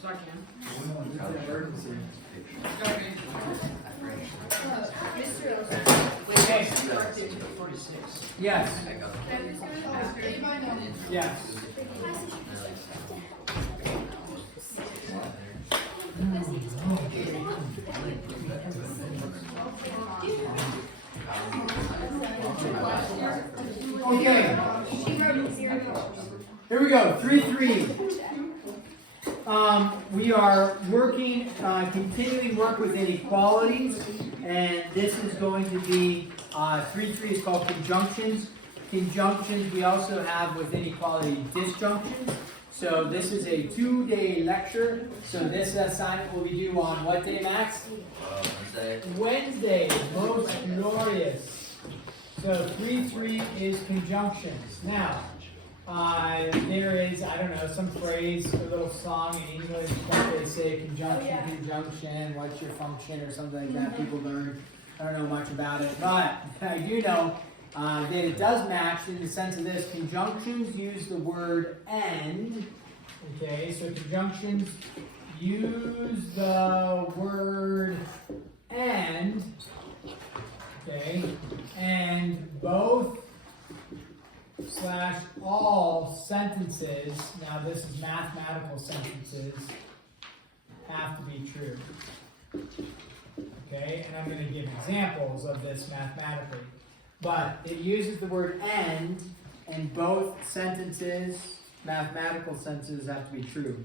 So I can. It's an emergency. Okay. Corrected to 46. Yes. Yes. Okay. Here we go. 3-3. We are working, continuing work with inequalities, and this is going to be 3-3 is called conjunctions. Conjunctions we also have with inequality disjunctions. So this is a 2-day lecture. So this assignment will be due on what day, Max? Wednesday. Most glorious. So 3-3 is conjunctions. Now, there is, I don't know, some phrase, a little song in English that they say conjunction, conjunction, what's your function or something like that. People learn. I don't know much about it, but I do know that it does match in the sense of this. Conjunctions use the word and. Okay, so conjunctions use the word and. Okay, and both / all sentences, now this is mathematical sentences, have to be true. Okay, and I'm going to give examples of this mathematically. But it uses the word and both sentences, mathematical sentences, have to be true.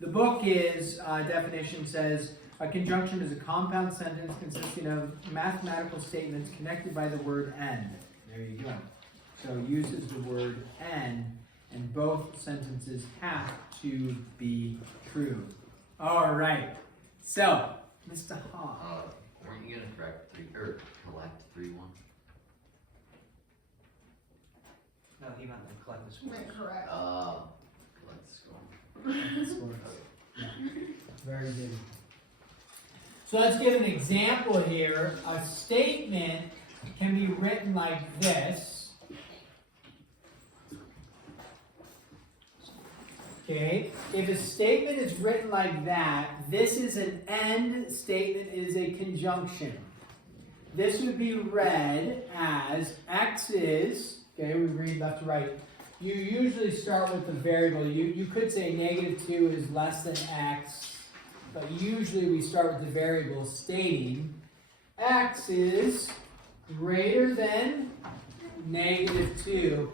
The book is, definition says, a conjunction is a compound sentence consisting of mathematical statements connected by the word and. There you go. So it uses the word and both sentences have to be true. All right. So, Mr. Hall. Weren't you going to correct collect 3-1? No, he meant to collect the score. Correct. Collect the score. Yeah. Very good. So let's give an example here. A statement can be written like this. Okay, if a statement is written like that, this is an and statement, is a conjunction. This would be read as X is, okay, we read left to right. You usually start with the variable. You could say -2 is less than X, but usually we start with the variable stating X is greater than -2,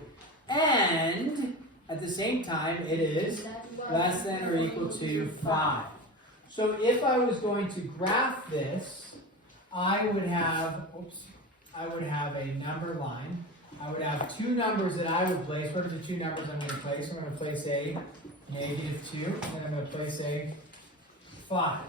and at the same time, it is less than or equal to 5. So if I was going to graph this, I would have a number line. I would have two numbers that I would place. What are the two numbers I'm going to place? I'm going to place a -2, and I'm going to place a 5.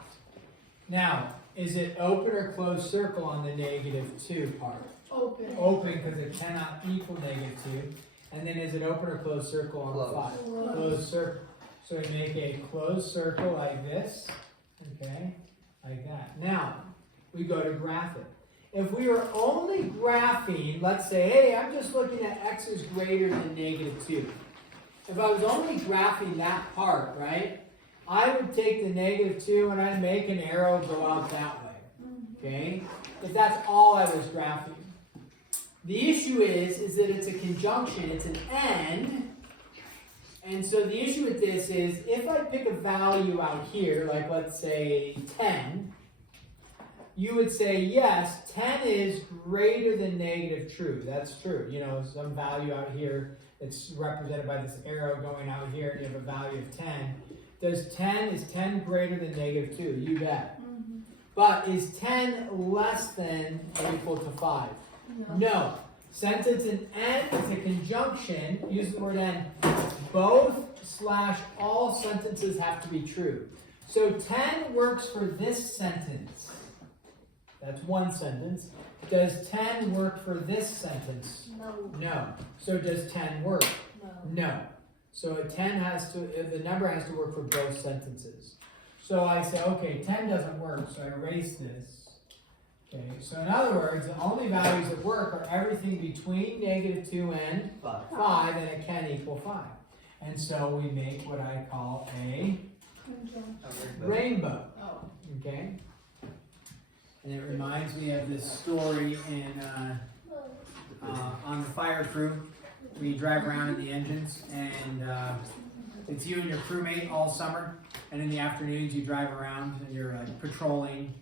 Now, is it open or closed circle on the -2 part? Open. Open, because it cannot equal -2. And then is it open or closed circle on the 5? Closed circle. So we make a closed circle like this. Okay, like that. Now, we go to graph it. If we were only graphing, let's say, hey, I'm just looking at X is greater than -2. If I was only graphing that part, right, I would take the -2 and I'd make an arrow go out that way. Okay, if that's all I was graphing. The issue is that it's a conjunction, it's an and so the issue with this is, if I pick a value out here, like let's say 10, you would say, yes, 10 is greater than -true. That's true. You know, some value out here that's represented by this arrow going out here, and you have a value of 10. Is 10 greater than -2? You bet. But is 10 less than or equal to 5? No. Since it's an and, it's a conjunction, use the word and, both / all sentences have to be true. So 10 works for this sentence. That's one sentence. Does 10 work for this sentence? No. No. So does 10 work? No. No. So the number has to work for both sentences. So I say, okay, 10 doesn't work, so I erase this. Okay, so in other words, the only values that work are everything between -2 and 5, and it can equal 5. And so we make what I call a Rainbow. Oh. Okay. And it reminds me of this story in on the fire crew. We drive around in the engines, and it's you and your crewmate all summer. And in the afternoons, you drive around and you're patrolling,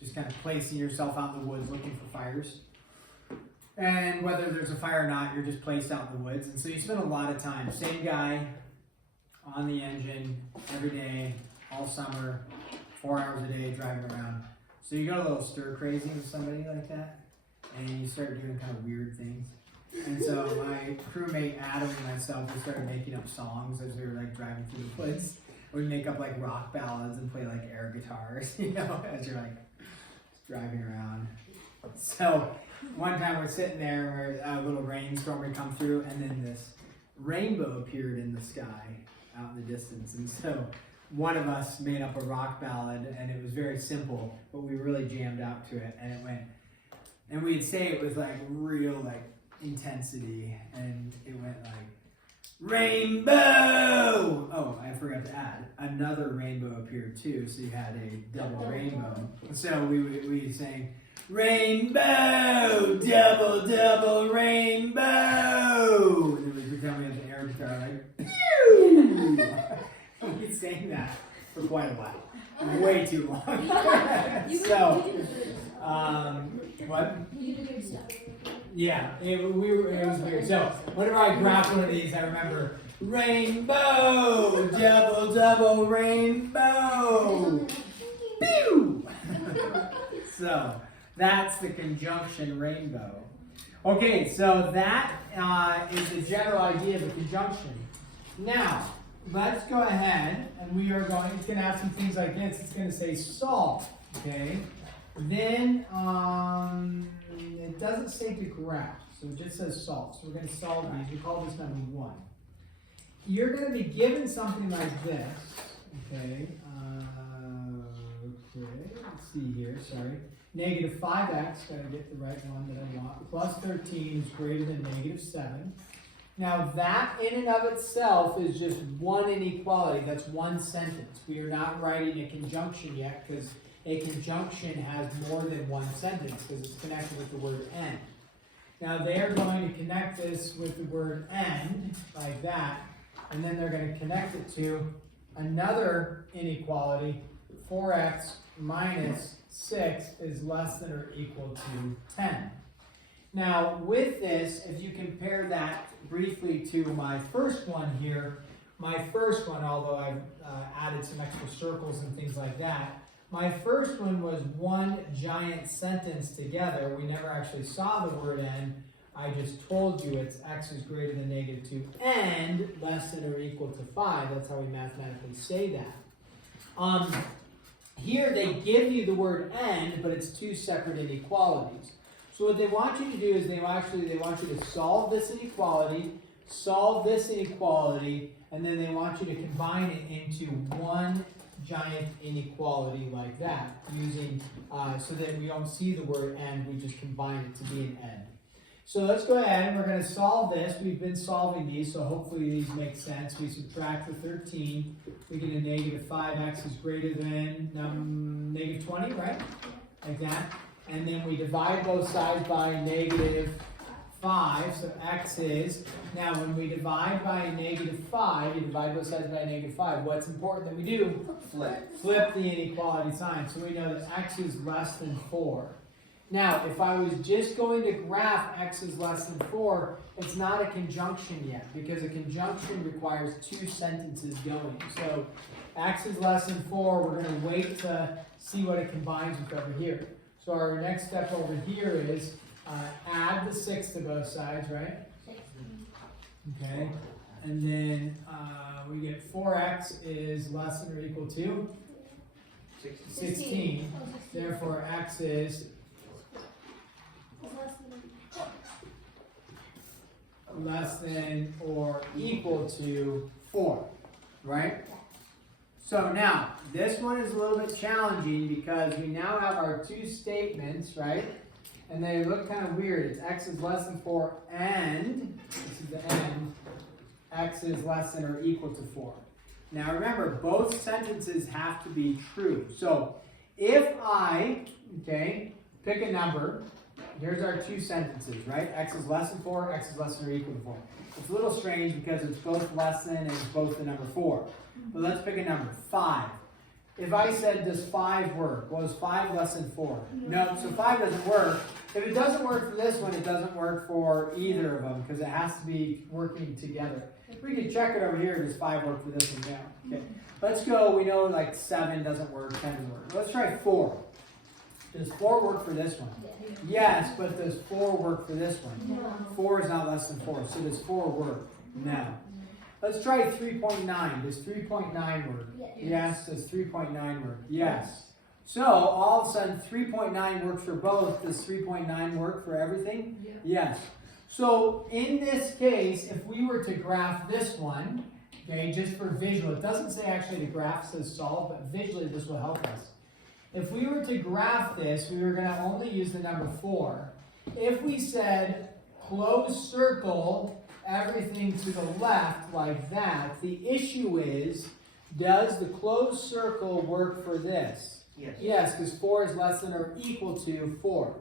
just kind of placing yourself out in the woods looking for fires. And whether there's a fire or not, you're just placed out in the woods. And so you spend a lot of time, same guy on the engine every day, all summer, 4 hours a day driving around. So you go a little stir crazy with somebody like that, and you start doing kind of weird things. And so my crewmate Adam and myself, we started making up songs as we were like driving through the woods. We'd make up like rock ballads and play like air guitars, you know, as you're like driving around. So one time we're sitting there where a little rainstorm would come through, and then this rainbow appeared in the sky out in the distance. And so one of us made up a rock ballad, and it was very simple, but we really jammed out to it, and it went, and we'd say it with like real like intensity, and it went like, rainbow! Oh, I forgot to add, another rainbow appeared too, so you had a double rainbow. So we sang, rainbow, double, double rainbow! And then we pretend we had the air guitar, like, pew! We sang that for quite a while. Way too long. So, what? You did good stuff. Yeah, it was weird. So, whenever I grab one of these, I remember, rainbow, double, double rainbow! Pew! So, that's the conjunction rainbow. Okay, so that is the general idea of a conjunction. Now, let's go ahead, and we are going, it's going to have some things like this. It's going to say solve, okay? Then, it doesn't say to graph, so it just says solve. So we're going to solve these. We call this number 1. You're going to be given something like this, okay? Let's see here, sorry. Negative 5x, gotta get the right one that I want, plus 13 is greater than negative 7. Now that in and of itself is just one inequality, that's one sentence. We are not writing a conjunction yet because a conjunction has more than one sentence because it's connected with the word and. Now they're going to connect this with the word and, like that, and then they're going to connect it to another inequality, 4x minus 6 is less than or equal to 10. Now with this, if you compare that briefly to my first one here, my first one, although I've added some extra circles and things like that, my first one was one giant sentence together. We never actually saw the word and. I just told you it's x is greater than negative 2 and less than or equal to 5. That's how we mathematically say that. Here they give you the word and, but it's two separate inequalities. So what they want you to do is they want you to solve this inequality, and then they want you to combine it into one giant inequality like that, using so that we don't see the word and, we just combine it to be an and. So let's go ahead and we're going to solve this. We've been solving these, so hopefully these make sense. We subtract the 13. We get a negative 5x is greater than negative 20, right? Like that. And then we divide both sides by negative 5. So x is, now when we divide by a negative 5, you divide both sides by a negative 5. What's important that we do? Flip the inequality sign. So we know that x is less than 4. Now, if I was just going to graph x is less than 4, it's not a conjunction yet, because a conjunction requires two sentences going. So, x is less than 4, we're going to wait to see what it combines with over here. So our next step over here is add the 6 to both sides, right? Okay, and then we get 4x is less than or equal to 16. Therefore, x is less than or equal to 4, right? So now, this one is a little bit challenging because we now have our two statements, right? And they look kind of weird. It's x is less than 4 and, this is the end, x is less than or equal to 4. Now remember, both sentences have to be true. So if I, okay, pick a number, here's our two sentences, right? X is less than 4, X is less than or equal to 4. It's a little strange because it's both less than and it's both the number 4. But let's pick a number, 5. If I said, does 5 work? Well, is 5 less than 4? No, so 5 doesn't work. If it doesn't work for this one, it doesn't work for either of them because it has to be working together. We can check it over here. Does 5 work for this one? Yeah. Okay. Let's go. We know like 7 doesn't work, 10 doesn't work. Let's try 4. Does 4 work for this one? Yes, but does 4 work for this one? No. 4 is not less than 4. So does 4 work? No. Let's try 3.9. Does 3.9 work? Yes. Does 3.9 work? Yes. So all of a sudden 3.9 works for both. Does 3.9 work for everything? Yes. So in this case, if we were to graph this one, okay, just for visual, it doesn't say actually the graph says solve, but visually this will help us. If we were to graph this, we were going to only use the number 4. If we said close circle everything to the left like that, the issue is, does the closed circle work for this? Yes. Yes, because 4 is less than or equal to 4.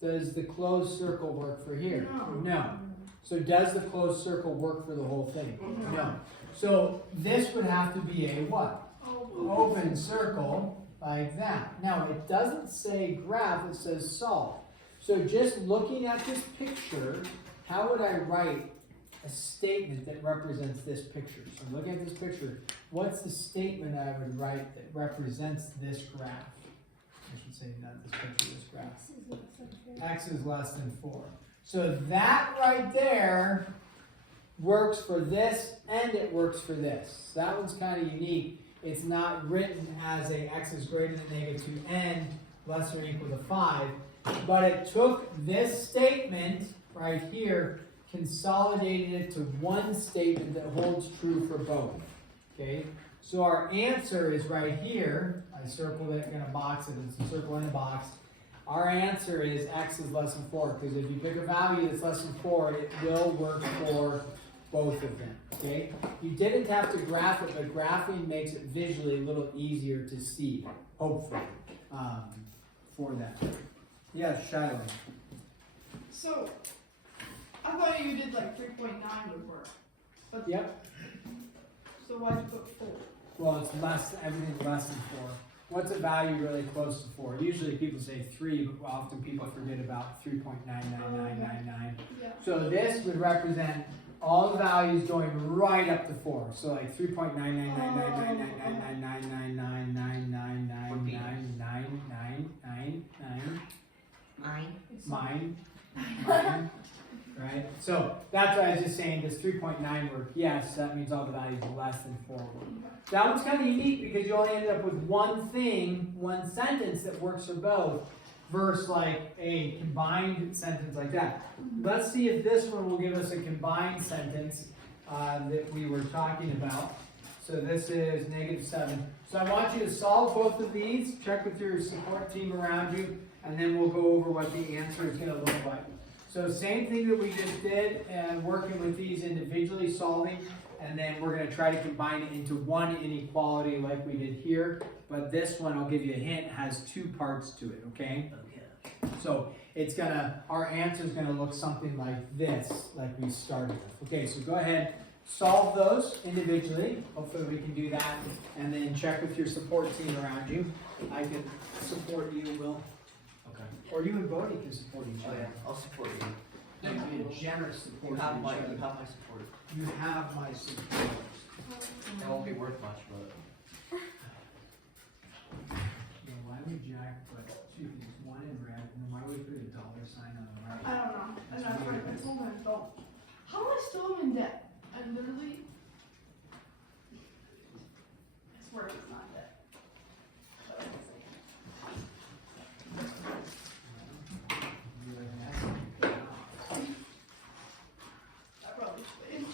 Does the closed circle work for here? No. So does the closed circle work for the whole thing? No. So this would have to be a what? Open circle like that. Now it doesn't say graph, it says solve. So just looking at this picture, how would I write a statement that represents this picture? So looking at this picture, what's the statement I would write that represents this graph? I should say not this picture, this graph. X is less than 4. So that right there works for this and it works for this. So that one's kind of unique. It's not written as a x is greater than -2 and less or equal to 5, but it took this statement right here, consolidated it to one statement that holds true for both. Okay, so our answer is right here. I circled it in a box, and it's a circle in a box. Our answer is x is less than 4, because if you pick a value that's less than 4, it will work for both of them. Okay, you didn't have to graph it, but graphing makes it visually a little easier to see, hopefully, for that. Yes, Shiloh. So, I thought you did like 3.9 would work. But Yep. So why'd you put 4? Well, it's less. Everything's less than 4. What's a value really close to 4? Usually people say 3, but often people forget about 3.99999. Yeah. So this would represent all the values going right up to 4. So like 3.99999999999999999. Mine. Right? So that's what I was just saying. Does 3.9 work? Yes, that means all the values are less than 4 work. That one's kind of unique because you only end up with one thing, one sentence that works for both, versus like a combined sentence like that. Let's see if this one will give us a combined sentence that we were talking about. So this is -7. So I want you to solve both of these, check with your support team around you, and then we'll go over what the answer is going to look like. So same thing that we just did, and working with these individually, solving, and then we're going to try to combine it into one inequality like we did here. But this one, I'll give you a hint, has 2 parts to it, okay? Okay. So it's gonna, our answer is gonna look something like this, like we started with. Okay, so go ahead, solve those individually. Hopefully we can do that, and then check with your support team around you. I can support you, Will. Okay. Or you and Bodie can support each Oh other. yeah, I'll support you. And be a generous You support have of my, each other. you have my support. You have my support. It won't be worth much, but Yeah, why would Jack put 2 things, one in red, and then why would we put a $sign on the right? I don't know. And that's what I told my adult. How am I still in debt? I literally. I swear it's not debt. But it's You have an S. I probably should.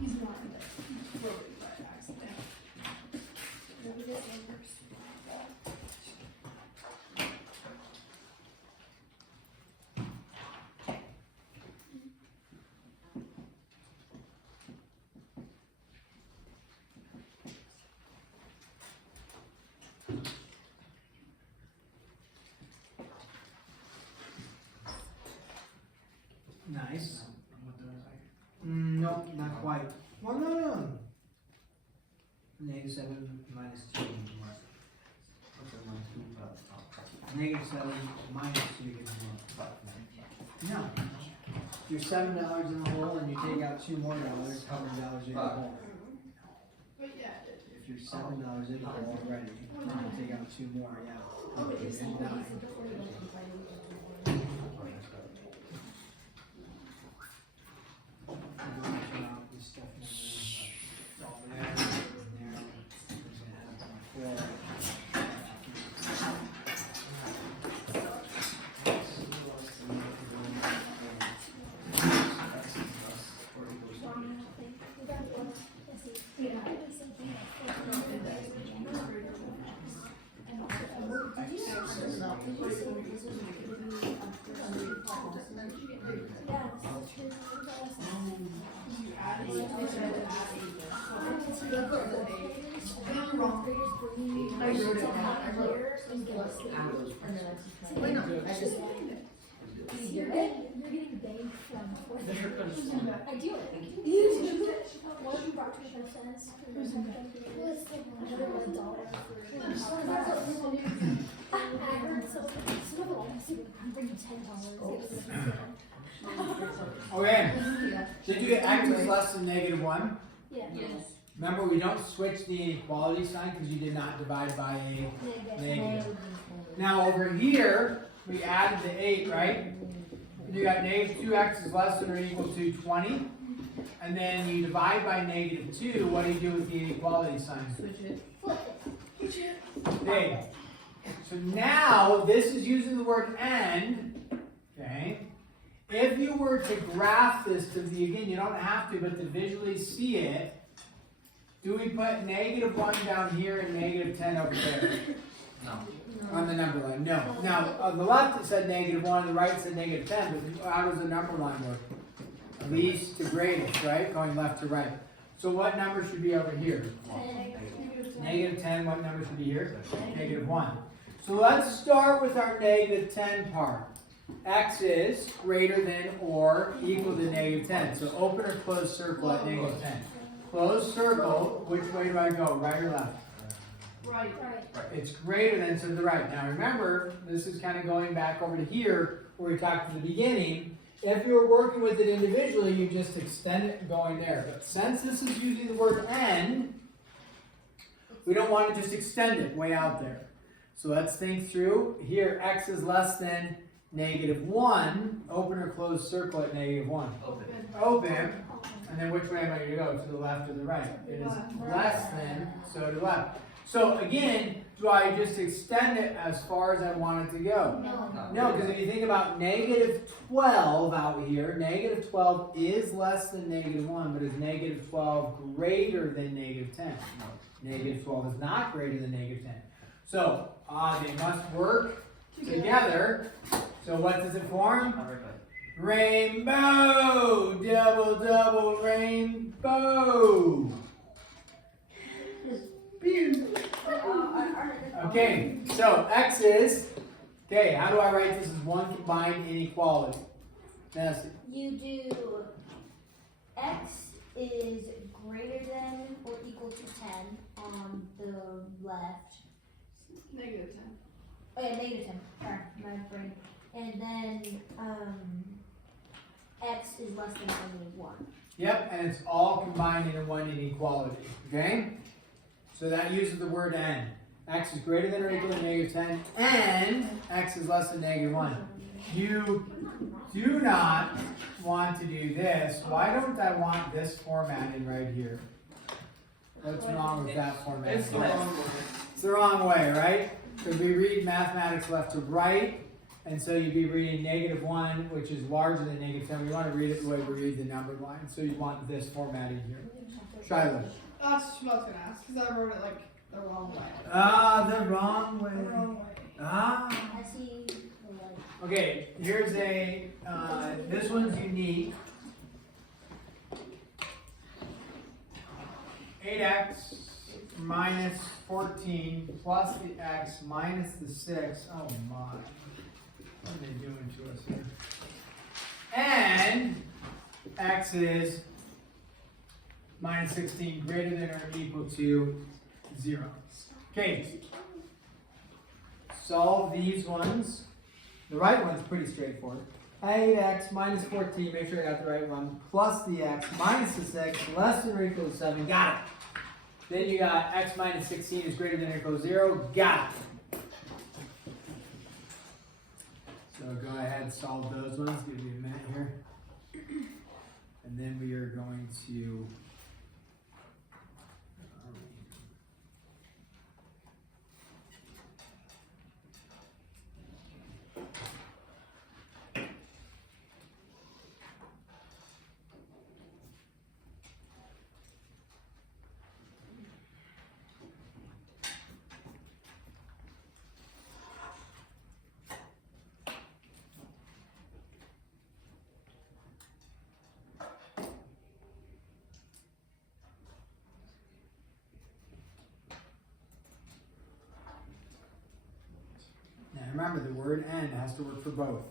He's not in debt. He's really by accident. Nice. Nope, not quite. Well, no. Negative 7 minus 2 gives you what? Negative 7 minus 2 gives you what? No. You're $7 in the hole and you take out $2 more, how many dollars are you in the hole? But yeah, If you're $7 in the hole already, then you take out 2 more, yeah. Okay, you're in 9. This stuff in there, all there, there. There's gonna add up on 4. You're getting banged from I do it. What you brought 25 cents? Another $1 I heard I'm bringing $10. Okay, did you get x is less than negative 1? Yeah. yes. Remember, we don't switch the inequality sign because you did not divide by a negative. Now over here, we added the 8, right? You got negative 2x is less than or equal to 20. And then you divide by negative 2. What do you do with the inequality sign? Flip it. Okay. So now this is using the word and. Okay. If you were to graph this to the, again, you don't have to, but to visually see it, do we put negative 1 down here and negative 10 over there? No. On the number line? No. Now, on the left it said negative 1, on the right it said negative 10, but how does the number line work? Least to greatest, right? Going left to right. So what number should be over here? Negative 10, what number should be here? Negative 1. So let's start with our negative 10 part. X is greater than or equal to negative 10. So open or close circle at negative 10. Closed circle, which way do I go? Right or left? Right. It's greater than, so to the right. Now remember, this is kind of going back over to here where we talked at the beginning. If you were working with it individually, you just extend it going there. But since this is using the word and, we don't want to just extend it way out there. So let's think through. Here, x is less than negative 1. Open or close circle at negative 1. Open. And then which way am I going to go? To the left or the right? It is less than, so to left. So again, do I just extend it as far as I want it to go? No, because if you think about negative 12 out here, negative 12 is less than negative 1, but is negative 12 greater than negative 10? Negative 12 is not greater than negative 10. So they must work together. So what does it form? Rainbow! Double, double rainbow! Okay, so x is, okay, how do I write this as one combined inequality? Nancy. You do x is greater than or equal to 10 on the left. Negative 10. Oh yeah, negative 10. Sorry, my brain. And then x is less than only 1. Yep, and it's all combined into one inequality, okay? So that uses the word and. X is greater than or equal to negative 10, and x is less than negative 1. You do not want to do this. Why don't I want this formatted right here? What's wrong with that format? It's the wrong way. It's the wrong way, right? Because we read mathematics left to right, and so you'd be reading negative 1, which is larger than negative 10. We want to read it the way we read the numbered line, so you want this formatted here. Shiloh. That's what I was gonna ask, because I wrote it like the wrong way. Ah, the wrong The way. wrong way. Ah. I see the light. Okay, here's a, this one's unique. 8x minus 14 plus the x minus the 6. Oh my. What are they doing to us here? And and x is minus 16 greater than or equal to 0. Okay, solve these ones. The right one's pretty straightforward. 8x minus 14, make sure I got the right one, plus the x minus the 6, less than or equal to 7, got it. Then you got x minus 16 is greater than or equal to 0, got it. So go ahead and solve those ones, give me a minute here. And then we are going to now remember, the word and has to work for both.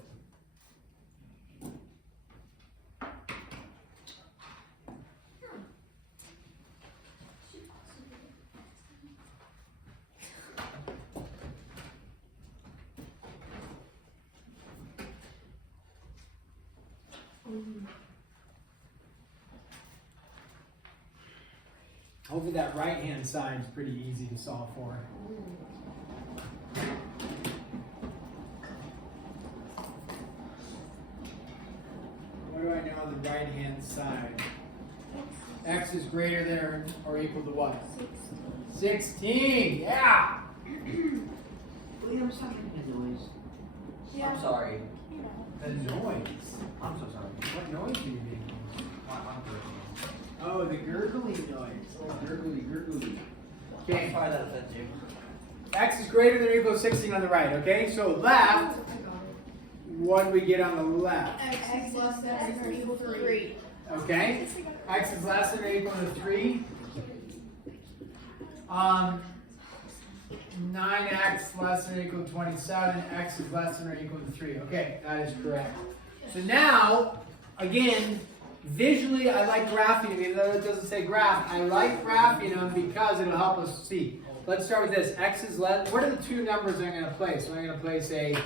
Hopefully that right hand side is pretty easy to solve for. What do I know on the right hand side? X is greater than or equal to what? 16, yeah! William, stop making a noise. Yeah. I'm sorry. The noise. I'm so sorry. What noise are you making? I'm gurgling. Oh, the gurgly noise. Oh, gurgly, gurgly. I'm Okay, sorry that offends you. X is greater than or equal to 16 on the right, okay? So left, what do we get on the left? X is less than or equal to 3. Okay? X is less than or equal to 3. 9x less than or equal to 27. X is less than or equal to 3. Okay, that is correct. So now, again, visually I like graphing them, even though it doesn't say graph. I like graphing them because it'll help us see. Let's start with this. X is less. What are the two numbers I'm going to place? So I'm going to place a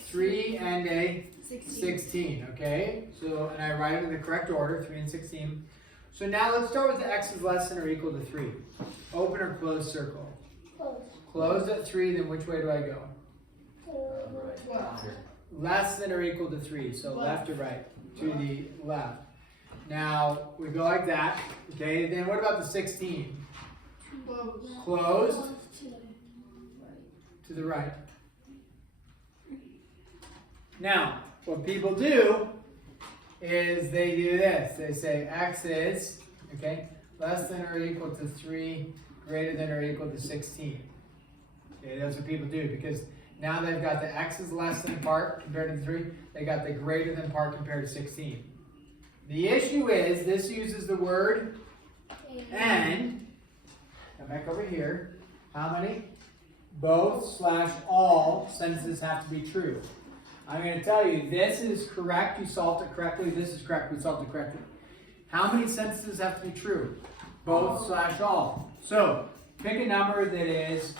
3 and a 16. Okay? So, and I write it in the correct order, 3 and 16. So now let's start with the x is less than or equal to 3. Open or close circle. Closed at 3, then which way do I go? Right. Less than or equal to 3. So left or right? To the left. Now, we go like that. Okay, then what about the 16? Closed to the right. Now, what people do is they do this. They say x is, okay, less than or equal to 3, greater than or equal to 16. Okay, that's what people do because now they've got the x is less than part compared to 3. They got the greater than part compared to 16. The issue is this uses the word and. Come back over here. How many? Both / all sentences have to be true. I'm going to tell you, this is correct, you solved it correctly. This is correct, we solved it correctly. How many sentences have to be true? Both / all. So, pick a number that is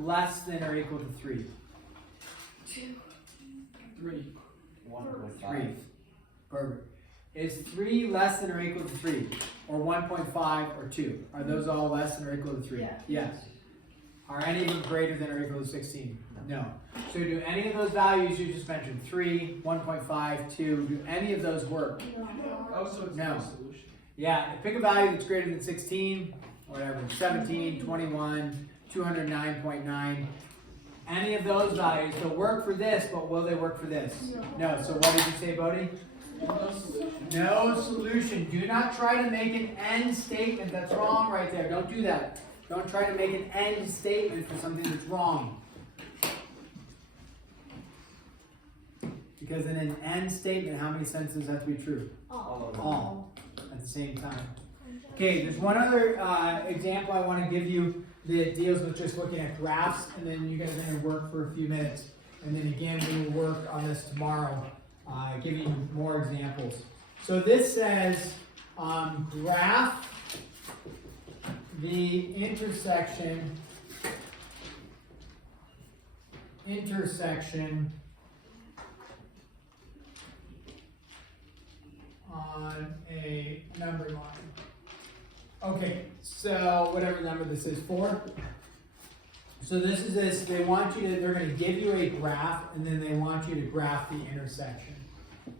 less than or equal to 3. 3. 3. Perfect. Is 3 less than or equal to 3? Or 1.5 or 2? Are those all less than or equal to 3? Yeah. Yes. Are any of them greater than or equal to 16? No. So do any of those values you just mentioned, 3, 1.5, 2, do any of those work? Also, it's No. no solution. Yeah, pick a value that's greater than 16, whatever, 17, 21, 209.9. Any of those values, they'll work for this, but will they work for this? No. So what did you say, Bodhi? No solution. Do not try to make an end statement. That's wrong right there. Don't do that. Don't try to make an end statement for something that's wrong. Because in an end statement, how many sentences have to be true? All of them. All at the same time. Okay, there's one other example I want to give you that deals with just looking at graphs, and then you guys are going to work for a few minutes. And then again, we will work on this tomorrow, giving you more examples. So this says graph the intersection on a number line. Okay, so whatever number this is, 4. So this is this, they're gonna give you a graph and then they want you to graph the intersection.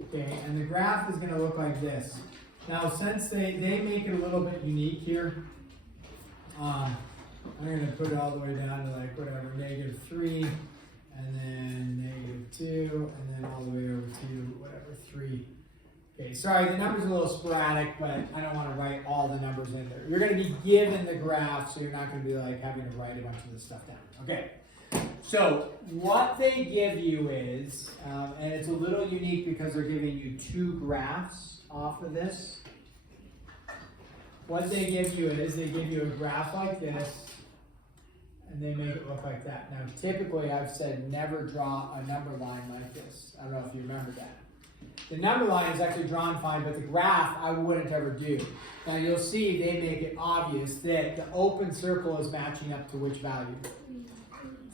Okay, and the graph is gonna look like this. Now since they make it a little bit unique here, I'm gonna put it all the way down to like whatever, -3, and then -2, and then all the way over to whatever, 3. Okay, sorry, the number's a little sporadic, but I don't want to write all the numbers in there. You're going to be given the graph, so you're not going to be like having to write a bunch of this stuff down. Okay, so what they give you is, and it's a little unique because they're giving you 2 graphs off of this. What they give you is, they give you a graph like this, and they make it look like that. Now, typically, I've said never draw a number line like this. I don't know if you remember that. The number line is actually drawn fine, but the graph I wouldn't ever do. Now you'll see they make it obvious that the open circle is matching up to which value?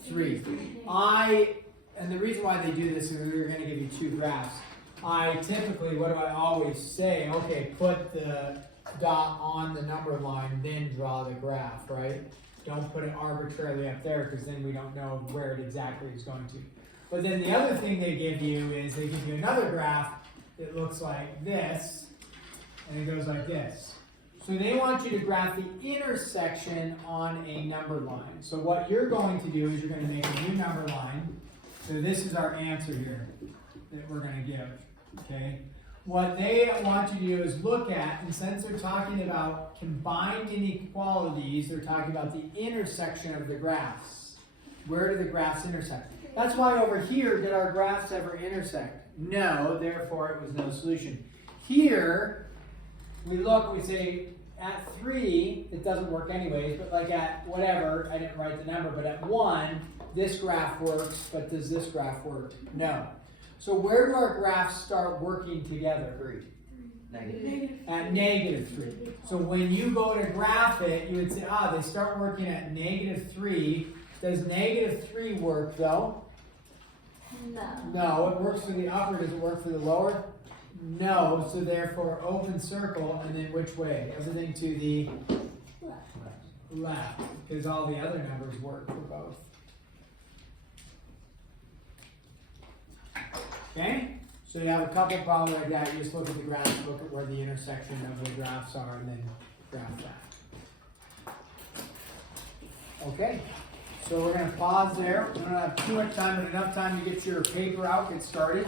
3. And the reason why they do this is we're going to give you 2 graphs. I typically, what do I always say? Okay, put the dot on the number line, then draw the graph, right? Don't put it arbitrarily up there because then we don't know where it exactly is going to. But then the other thing they give you is they give you another graph that looks like this, and it goes like this. So they want you to graph the intersection on a number line. So what you're going to do is you're going to make a new number line. So this is our answer here that we're going to give, okay? What they want you to do is look at, and since they're talking about combined inequalities, they're talking about the intersection of the graphs. Where do the graphs intersect? That's why over here, did our graphs ever intersect? No, therefore it was no solution. Here, we look, we say, at 3, it doesn't work anyways, but like at whatever, I didn't write the number, but at 1, this graph works, but does this graph work? No. So where do our graphs start working together? 3. Negative. At -3. So when you go to graph it, you would say, they start working at -3. Does -3 work though? No. No, it works for the upper. Does it work for the lower? No, so therefore open circle, and then which way? Everything to the left, because all the other numbers work for both. Okay? So you have a couple problems like that. You just look at the graphs, look at where the intersection of the graphs are, and then graph that. Okay? So we're going to pause there. We don't have too much time, but enough time to get your paper out, get started,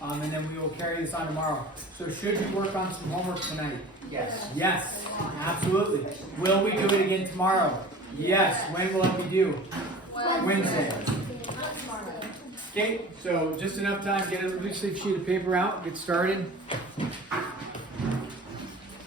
and then we will carry this on tomorrow. So should you work on some homework tonight? Yes. Yes, absolutely. Will we do it again tomorrow? Yes. When will it be due? Wednesday. Okay, so just enough time, get at least a sheet of paper out, get started.